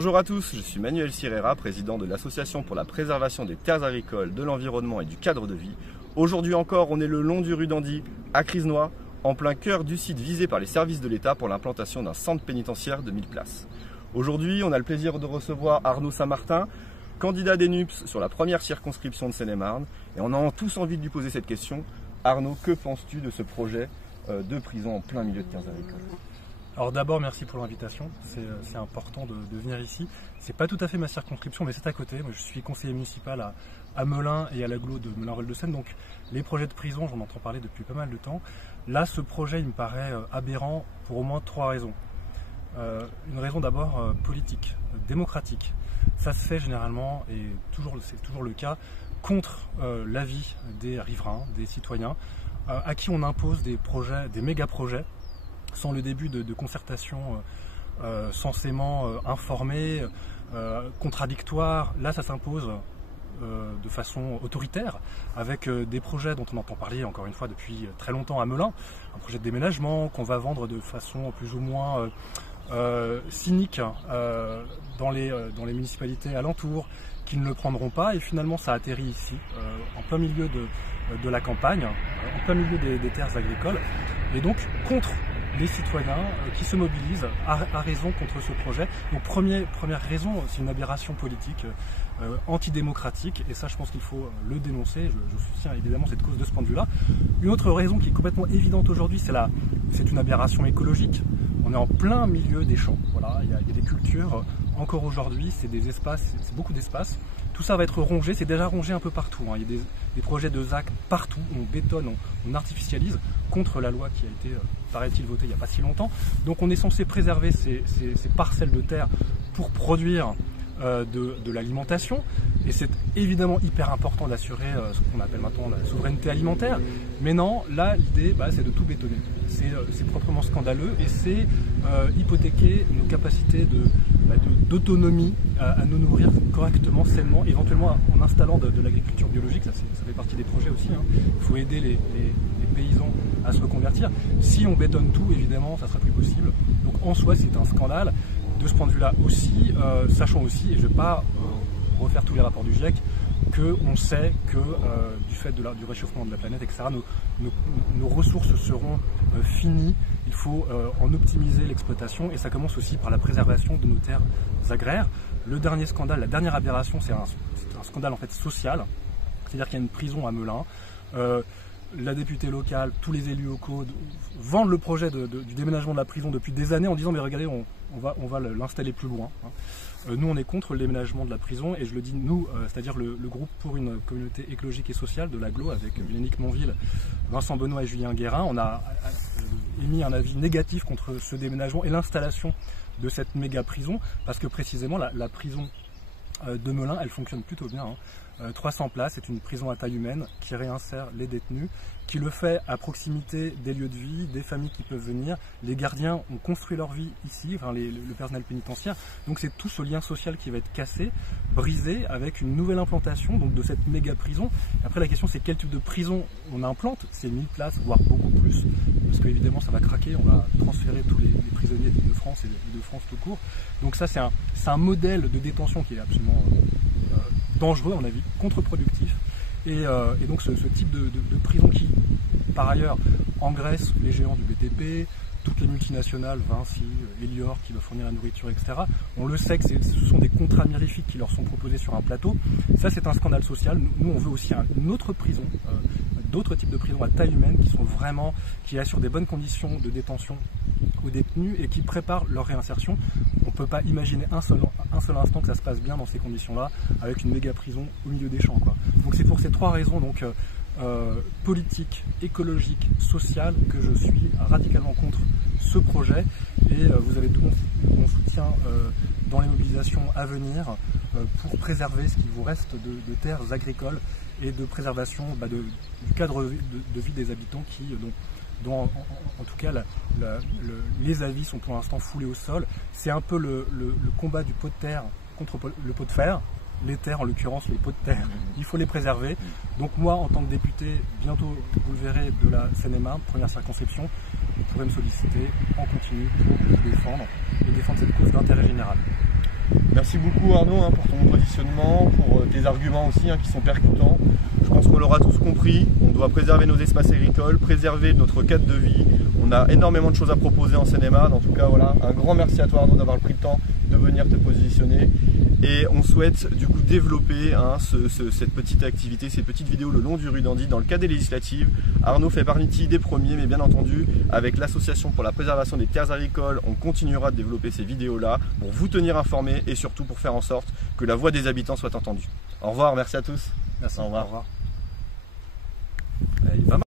Bonjour à tous, je suis Manuel Sirera, président de l'Association pour la préservation des terres agricoles, de l'environnement et du cadre de vie. Aujourd'hui encore, on est le long du rue d'Andy, à Crisnois, en plein cœur du site visé par les services de l'État pour l'implantation d'un centre pénitentiaire de 1000 places. Aujourd'hui, on a le plaisir de recevoir Arnaud Saint-Martin, candidat des NUPS sur la première circonscription de Seine-et-Marne. Et on a tous envie de lui poser cette question. Arnaud, que penses-tu de ce projet de prison en plein milieu de terres agricoles ? Alors d'abord, merci pour l'invitation, c'est important de venir ici. C'est pas tout à fait ma circonscription, mais c'est à côté. Moi, je suis conseiller municipal à Melun et à l'agglo de Melun-Val-de-Seine, donc les projets de prison, j'en entends parler depuis pas mal de temps. Là, ce projet, il me paraît aberrant pour au moins 3 raisons. Une raison d'abord politique, démocratique. Ça se fait généralement, et c'est toujours le cas, contre l'avis des riverains, des citoyens, à qui on impose des projets, des méga-projets, sans le début de concertation censément informée, contradictoire. Là, ça s'impose de façon autoritaire, avec des projets dont on entend parler encore une fois depuis très longtemps à Melun, un projet de déménagement qu'on va vendre de façon plus ou moins cynique dans les municipalités alentours, qui ne le prendront pas, et finalement ça atterrit ici, en plein milieu de la campagne, en plein milieu des terres agricoles, et donc contre les citoyens qui se mobilisent à raison contre ce projet. Donc première raison, c'est une aberration politique antidémocratique, et ça je pense qu'il faut le dénoncer. Je soutiens évidemment cette cause de ce point de vue-là. Une autre raison qui est complètement évidente aujourd'hui, c'est une aberration écologique. On est en plein milieu des champs, voilà, il y a des cultures, encore aujourd'hui, c'est des espaces, c'est beaucoup d'espaces. Tout ça va être rongé, c'est déjà rongé un peu partout, hein. Il y a des projets de ZAC partout, on bétonne, on artificialise, contre la loi qui a été, paraît-il, votée il n'y a pas si longtemps. Donc on est censé préserver ces parcelles de terre pour produire de l'alimentation, et c'est évidemment hyper important d'assurer ce qu'on appelle maintenant la souveraineté alimentaire. Mais non, là l'idée c'est de tout bétonner. C'est proprement scandaleux, et c'est hypothéquer nos capacités d'autonomie à nous nourrir correctement, sainement, éventuellement en installant de l'agriculture biologique. Ça fait partie des projets aussi, hein. Il faut aider les paysans à se reconvertir. Si on bétonne tout, évidemment, ça sera plus possible. Donc en soi, c'est un scandale. De ce point de vue-là aussi, sachant aussi, et je ne vais pas refaire tous les rapports du GIEC, qu'on sait que du fait du réchauffement de la planète, etc., nos ressources seront finies. Il faut en optimiser l'exploitation, et ça commence aussi par la préservation de nos terres agraires. Le dernier scandale, la dernière aberration, c'est un scandale en fait social, c'est-à-dire qu'il y a une prison à Melun. La députée locale, tous les élus locaux vendent le projet du déménagement de la prison depuis des années en disant mais regardez, on va l'installer plus loin. Nous on est contre le déménagement de la prison, et je le dis nous, c'est-à-dire le groupe pour une communauté écologique et sociale de l'agglo avec Mélanie Monville, Vincent Benoît et Julien Guérin. On a émis un avis négatif contre ce déménagement et l'installation de cette méga prison, parce que précisément la prison de Melun, elle fonctionne plutôt bien, hein. 300 places, c'est une prison à taille humaine qui réinsère les détenus, qui le fait à proximité des lieux de vie, des familles qui peuvent venir. Les gardiens ont construit leur vie ici, enfin le personnel pénitentiaire, donc c'est tout ce lien social qui va être cassé, brisé, avec une nouvelle implantation donc de cette méga prison. Après la question, c'est quel type de prison on implante. C'est 1000 places, voire beaucoup plus, parce qu'évidemment ça va craquer, on va transférer tous les prisonniers de France et de France tout court. Donc ça c'est un modèle de détention qui est absolument dangereux à mon avis, contre-productif, et donc ce type de prison qui, par ailleurs, engraisse les géants du BTP, toutes les multinationales, Vinci, Elior, qui va fournir la nourriture, etc. On le sait que ce sont des contrats mirifiques qui leur sont proposés sur un plateau. Ça, c'est un scandale social. Nous, on veut aussi une autre prison, d'autres types de prisons à taille humaine qui assurent des bonnes conditions de détention aux détenus et qui préparent leur réinsertion. On ne peut pas imaginer un seul instant que ça se passe bien dans ces conditions-là, avec une méga prison au milieu des champs, quoi. Donc c'est pour ces 3 raisons, donc politique, écologique, sociale, que je suis radicalement contre ce projet, et vous avez tout mon soutien dans les mobilisations à venir pour préserver ce qu'il vous reste de terres agricoles et de préservation du cadre de vie des habitants dont en tout cas les avis sont pour l'instant foulés au sol. C'est un peu le combat du pot de terre contre le pot de fer. Les terres, en l'occurrence les pots de terre, il faut les préserver. Donc moi, en tant que député, bientôt, vous le verrez, de la Seine-et-Marne, première circonscription, vous pourrez me solliciter en continu pour les défendre et défendre cette cause d'intérêt général. Merci beaucoup Arnaud pour ton positionnement, pour tes arguments aussi qui sont percutants. Je pense qu'on l'aura tous compris, on doit préserver nos espaces agricoles, préserver notre cadre de vie. On a énormément de choses à proposer en Seine-et-Marne. En tout cas, voilà, un grand merci à toi Arnaud d'avoir pris le temps de venir te positionner. Et on souhaite du coup développer cette petite activité, ces petites vidéos le long du rue d'Andy dans le cadre des législatives. Arnaud fait partie des premiers, mais bien entendu, avec l'association pour la préservation des terres agricoles, on continuera de développer ces vidéos-là pour vous tenir informés et surtout pour faire en sorte que la voix des habitants soit entendue. Au revoir, merci à tous. Merci. Au revoir. Au revoir. Il est pas mal.